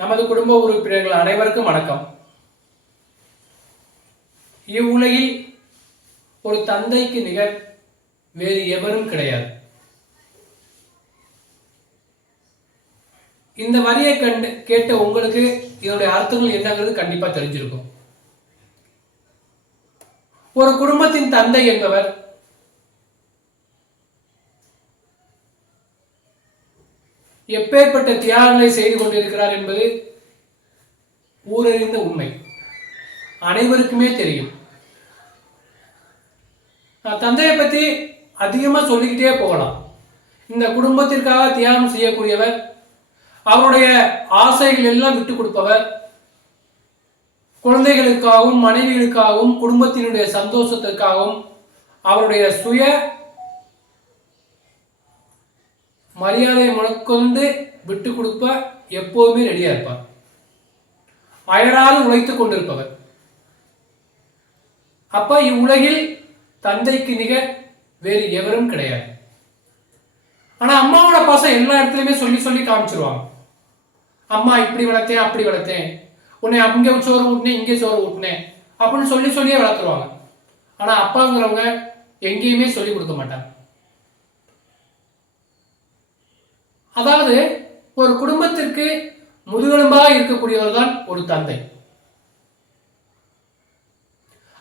நமது குடும்ப உறுப்பினர்கள் அனைவருக்கும் வணக்கம். இவ்வுலகில் ஒரு தந்தைக்கு நிகர் வேறு எவரும் கிடையாது. இந்த வரியை கண்டு கேட்ட உங்களுக்கு இதனுடைய அர்த்தங்கள் என்னங்கிறது கண்டிப்பா தெரிஞ்சிருக்கும். ஒரு குடும்பத்தின் தந்தை என்பவர் எப்பேற்பட்ட தியாகங்களை செய்து கொண்டிருக்கிறார் என்பது ஊரறிந்த உண்மை. அனைவருக்குமே தெரியும். நான் தந்தையை பற்றி அதிகமாக சொல்லிக்கிட்டே போகலாம். இந்த குடும்பத்திற்காக தியாகம் செய்யக்கூடியவர் அவருடைய ஆசைகள் எல்லாம் விட்டு கொடுப்பவர் குழந்தைகளுக்காகவும் மனைவிகளுக்காகவும் குடும்பத்தினுடைய சந்தோஷத்திற்காகவும் அவருடைய சுய மரியாதையை முழக்கொண்டு விட்டு கொடுப்ப எப்போதுமே ரெடியா இருப்பார் அயராது உழைத்துக் கொண்டிருப்பவர் அப்ப இவ்வுலகில் தந்தைக்கு நிகர் வேறு எவரும் கிடையாது. ஆனா அம்மாவோட பாசம் எல்லா இடத்துலயுமே சொல்லி சொல்லி காமிச்சிருவாங்க. அம்மா இப்படி வளர்த்தேன் அப்படி வளர்த்தேன். உன்னை அங்கே சோறு ஊட்டினேன் இங்கே சோறு ஊட்டினேன். அப்படின்னு சொல்லி சொல்லியே வளர்த்துருவாங்க. ஆனா அப்பாங்கிறவங்க எங்கேயுமே சொல்லி கொடுக்க மாட்டாங்க. அதாவது ஒரு குடும்பத்திற்கு முதுகெலும்பாக இருக்கக்கூடியவர் தான் ஒரு தந்தை.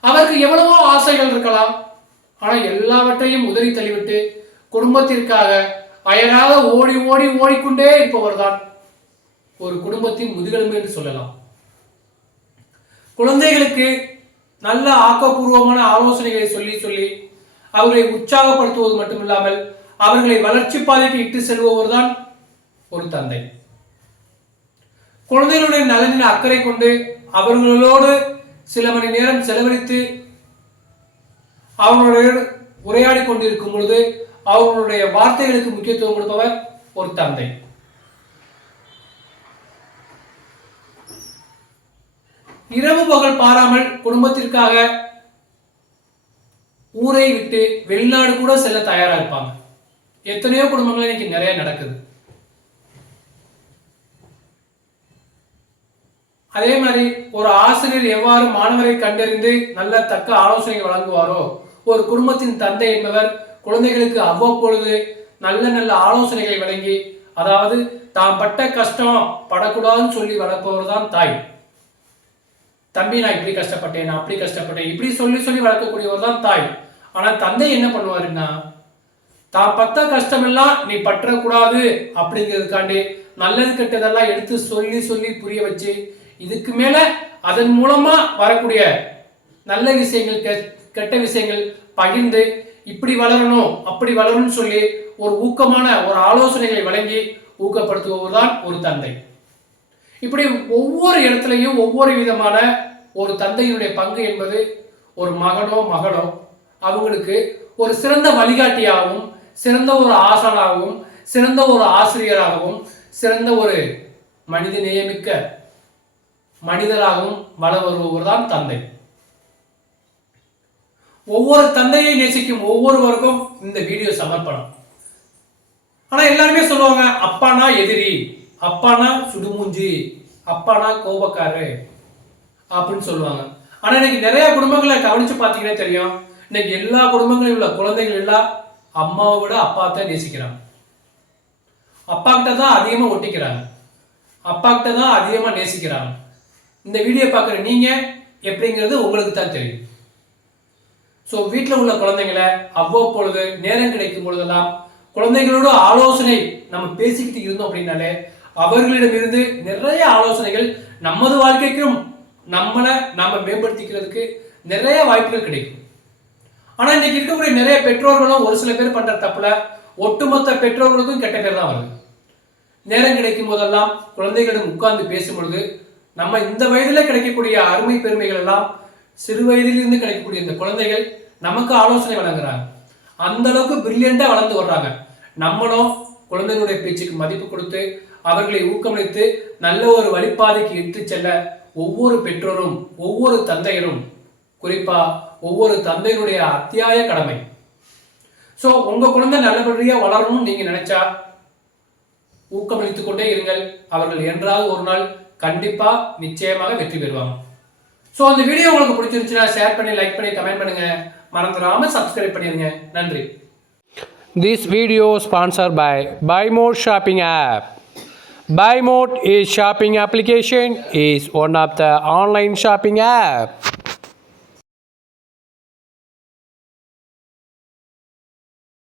அவருக்கு எவ்வளவோ ஆசைகள் இருக்கலாம். ஆனால் எல்லாவற்றையும் உதறி தள்ளிவிட்டு குடும்பத்திற்காக அயராக ஓடி ஓடி ஓடிக்கொண்டே இருப்பவர் தான் ஒரு குடும்பத்தின் முதுகெலும்பு என்று சொல்லலாம். குழந்தைகளுக்கு நல்ல ஆக்கப்பூர்வமான ஆலோசனைகளை சொல்லி சொல்லி அவர்களை உற்சாகப்படுத்துவது மட்டுமில்லாமல் அவர்களை வளர்ச்சி பாதைக்கு இட்டு செல்பவர் தான் ஒரு தந்தை. குழந்தைகளுடைய நலனில் அக்கறை கொண்டு அவர்களோடு சில மணி நேரம் செலவழித்து அவர்களுடைய உரையாடி கொண்டிருக்கும் பொழுது அவர்களுடைய வார்த்தைகளுக்கு முக்கியத்துவம் கொடுப்பவர் ஒரு தந்தை. இரவு பகல் பாராமல் குடும்பத்திற்காக ஊரை விட்டு வெளிநாடு கூட செல்ல தயாரா இருப்பாங்க. எத்தனையோ குடும்பங்கள் இன்னைக்கு நிறைய நடக்குது. அதே மாதிரி ஒரு ஆசிரியர் எவ்வாறு மாணவரை கண்டறிந்து நல்ல தக்க ஆலோசனை வழங்குவாரோ? ஒரு குடும்பத்தின் தந்தை என்பவர் குழந்தைகளுக்கு அவ்வப்பொழுது நல்ல நல்ல ஆலோசனைகளை வழங்கி அதாவது தாம் பட்ட கஷ்டம் படக்கூடாதுன்னு சொல்லி வளர்ப்பவர் தான் தாய். தம்பி நான் இப்படி கஷ்டப்பட்டேன் நான் அப்படி கஷ்டப்பட்டேன் இப்படி சொல்லி சொல்லி வளர்க்கக்கூடியவர் தான் தாய். ஆனா தந்தை என்ன பண்ணுவாருன்னா தான் பத்த கஷ்டமெல்லாம் நீ பற்றக்கூடாது அப்படிங்கிறதுக்காண்டி நல்லது கெட்டதெல்லாம் எடுத்து சொல்லி சொல்லி புரிய வச்சு இதுக்கு மேல அதன் மூலமா வரக்கூடிய நல்ல விஷயங்கள் கெ- கெட்ட விஷயங்கள் பகிர்ந்து இப்படி வளரணும் அப்படி வளரணும்னு சொல்லி ஒரு ஊக்கமான ஒரு ஆலோசனைகளை வழங்கி ஊக்கப்படுத்துபவர் தான் ஒரு தந்தை. இப்படி ஒவ்வொரு இடத்துலையும் ஒவ்வொரு விதமான ஒரு தந்தையினுடைய பங்கு என்பது ஒரு மகனோ மகளோ அவங்களுக்கு ஒரு சிறந்த வழிகாட்டியாகவும் சிறந்த ஒரு ஆசானாகவும் சிறந்த ஒரு ஆசிரியராகவும் சிறந்த ஒரு மனித நேயமிக்க மனிதராகவும் வள வருபவர் தான் தந்தை. ஒவ்வொரு தந்தையை நேசிக்கும் ஒவ்வொருவருக்கும் இந்த வீடியோ சமர்ப்பணம். ஆனா எல்லாருமே சொல்லுவாங்க அப்பானா எதிரி அப்பானா சுடுமூஞ்சி அப்பானா கோபக்காரு அப்படின்னு சொல்லுவாங்க. ஆனா இன்னைக்கு நிறைய குடும்பங்களை கவனிச்சு பார்த்தீங்கன்னா தெரியும் இன்னைக்கு எல்லா குடும்பங்களையும் உள்ள குழந்தைகள் எல்லாம் அம்மாவை விட அப்பா தான் நேசிக்கிறாங்க. அப்பா கிட்ட தான் அதிகமா ஒட்டிக்கிறாங்க. அப்பா கிட்ட தான் அதிகமா நேசிக்கிறாங்க. இந்த வீடியோ பார்க்குற நீங்கள் எப்படிங்கிறது உங்களுக்கு தான் தெரியும். ஸோ வீட்டில் உள்ள குழந்தைங்களை அவ்வப்பொழுது நேரம் கிடைக்கும் பொழுதெல்லாம் குழந்தைகளோட ஆலோசனை நம்ம பேசிக்கிட்டு இருந்தோம் அப்படின்னாலே அவர்களிடமிருந்து நிறைய ஆலோசனைகள் நமது வாழ்க்கைக்கும் நம்மளை நாம் மேம்படுத்திக்கிறதுக்கு நிறைய வாய்ப்புகள் கிடைக்கும். ஆனால் இன்னைக்கு இருக்கக்கூடிய நிறைய பெற்றோர்களும் ஒரு சில பேர் பண்ணுற தப்புல ஒட்டுமொத்த பெற்றோர்களுக்கும் கெட்ட பேர் தான் வருது. நேரம் கிடைக்கும் போதெல்லாம் குழந்தைகளிடம் உட்கார்ந்து பேசும் பொழுது நம்ம இந்த வயதுல கிடைக்கக்கூடிய அருமை பெருமைகள் எல்லாம் சிறு வயதிலிருந்து கிடைக்கக்கூடிய இந்த குழந்தைகள் நமக்கு ஆலோசனை வழங்குறாங்க. அந்த அளவுக்கு பிரில்லியண்டா வளர்ந்து வர்றாங்க. நம்மளும் குழந்தைகளுடைய பேச்சுக்கு மதிப்பு கொடுத்து அவர்களை ஊக்கமளித்து நல்ல ஒரு வழிபாதைக்கு இட்டு செல்ல ஒவ்வொரு பெற்றோரும் ஒவ்வொரு தந்தையரும் குறிப்பா ஒவ்வொரு தந்தையினுடைய அத்தியாய கடமை. சோ உங்க குழந்தை நல்லபடியா வளரணும்னு நீங்க நினைச்சா ஊக்கமளித்துக் கொண்டே இருங்கள். அவர்கள் என்றாவது ஒரு நாள் கண்டிப்பா நிச்சயமாக வெற்றி பெறுவாங்க ஸோ அந்த வீடியோ உங்களுக்கு பிடிச்சிருந்துச்சுன்னா ஷேர் பண்ணி லைக் பண்ணி கமெண்ட் பண்ணுங்க மறந்துடாம சப்ஸ்கிரைப் பண்ணிருங்க நன்றி This video sponsored by Buy More Shopping app. Buy is shopping application is one of the online shopping app.